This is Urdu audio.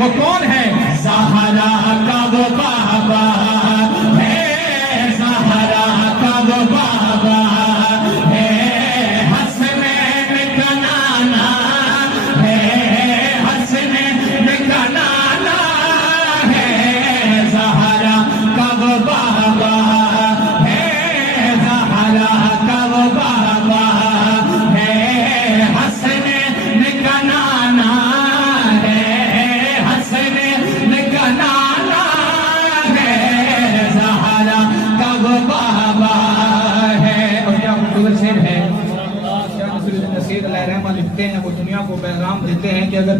وہ کون ہے؟ زہرا کا وہ بابا ہے، زہرا کا وہ بابا ہے، حسنین کا نانا ہے، حسنین کا نانا ہے، زہرا کا وہ بابا ہے، زہرا کا وہ بابا ہے، حسنین کا نانا ہے، حسنین کا نانا ہے، زہرا کا وہ بابا ہے۔ اور کیا خوبصورت شعر ہے! شاہ نصیر الدین نصیر علیہ رحمہ لکھتے ہیں، وہ دنیا کو پیغام دیتے ہیں کہ اگر